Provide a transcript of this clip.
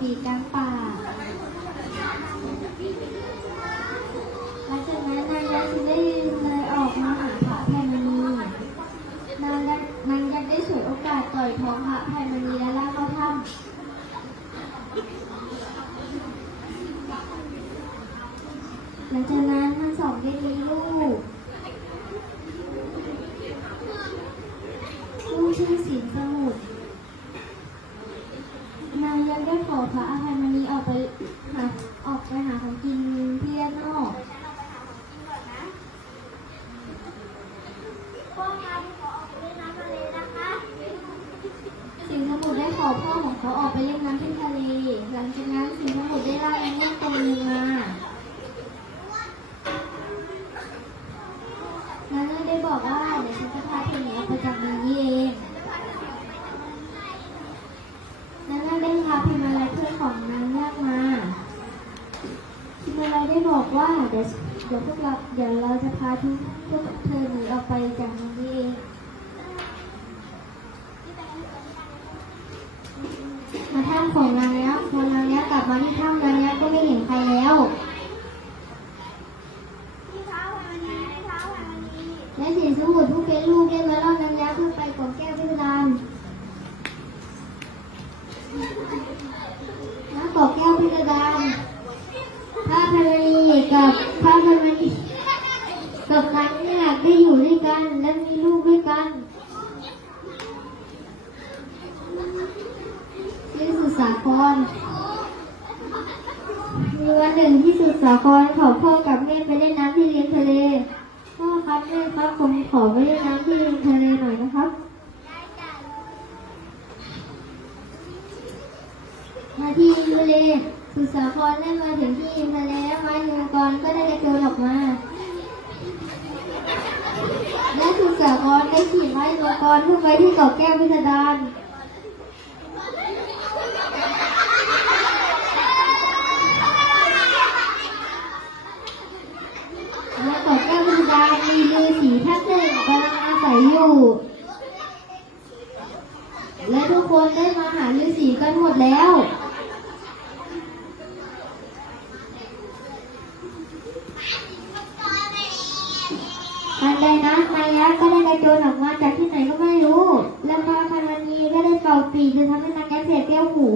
ปีกลางป่าหลังจากนั้นนายยักษ์จึงได้เลยออกมาหาพระแพมณีนางยักษ์นางยักษ์ได้ฉวยโอกาสต่อยท้องพระแพมณีและลากเข้าถ้ำหลังจากนั้นทั้งสองได้มีลูกลูกชื่อสินสมุทรนายยังได้ขอ พระอภัยมณีออกไปหาออกไปหาของกินที่ด้านนอกพ่อคะหนูขอออกไปเล่นน้ำทะเลนะคะสินสมุทรได้ขอพ่อของเขาออกไปเล่นน้ำที่ทะเล หลังจากนั้นสิน ว่าเดี๋ยวเดี๋ยวพวกเราเดี๋ยวเราจะพาทุกพวกเธอหนีออกไปจากเมืองนี้เองมาถ้ำของนางยักษ์พอนางยักษ์กลับมาที่ถ้ำนางยักษ์ก็ไม่เห็นใครแล้วพี่เท้าแหวนนี้พี่เท้าแหวนนี้และสินสมุทรผู้เป็นลูกได้มาล่อนางยักษ์เพื่อไปกบแก้วพิสดารน้ากบแก้วพิสดารพระพรณี กับพระพรณีกับนางเนี่ยได้อยู่ด้วยกัน และมีลูกด้วยกันชื่สุสาครมีวันหนึ่งที่สุดสาครขอพ่อกับแม่ไปเล่นน้ำที่ริมทะเลพ่อครับแม่ครับผมขอไปเล่นน้ำที่ริมทะเลหน่อยนะครับมาที่ทะเล สุสาครได้มาถึงที่ริมทะเลไม้ยูกรก็ได้กระโจนออกมา และสุสาครได้ขี่ไม้ยูกรขึ้นไปที่เกาะแก้วพิสดารและเกาะแก้วพิสดารมีฤาษีท่านหนึ่งกำลังอาศัยอยู่ และทุกคนได้มาหาฤาษีกันหมดแล้ว นั้นนายก็ได้กระโจนออกมาจากที่ไหนก็ไม่รู้ และพระพันวณีก็ได้เป่าปีกจนทำให้นางยักษ์เสียเปรี้ยวหู